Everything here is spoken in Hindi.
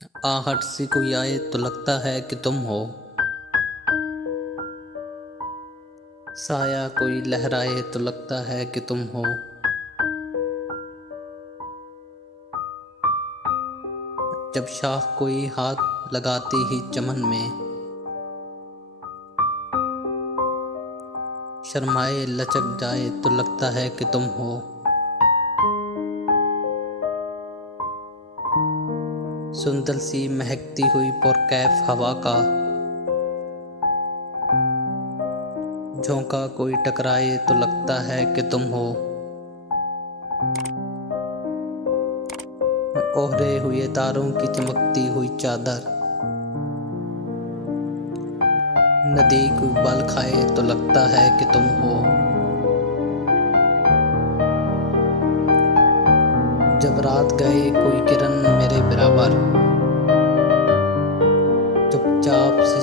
आहट सी कोई आए तो लगता है कि तुम हो। साया कोई लहराए तो लगता है कि तुम हो। जब शाख कोई हाथ लगाती ही चमन में, शर्माए लचक जाए तो लगता है कि तुम हो। सुंदर सी महकती हुई पुरकैफ हवा का झोंका कोई टकराए तो लगता है कि तुम हो। ओहरे हुए तारों की चमकती हुई चादर नदी कोई बल खाए तो लगता है कि तुम हो। जब रात गए कोई किरण मेरे बराबर चुपचाप सी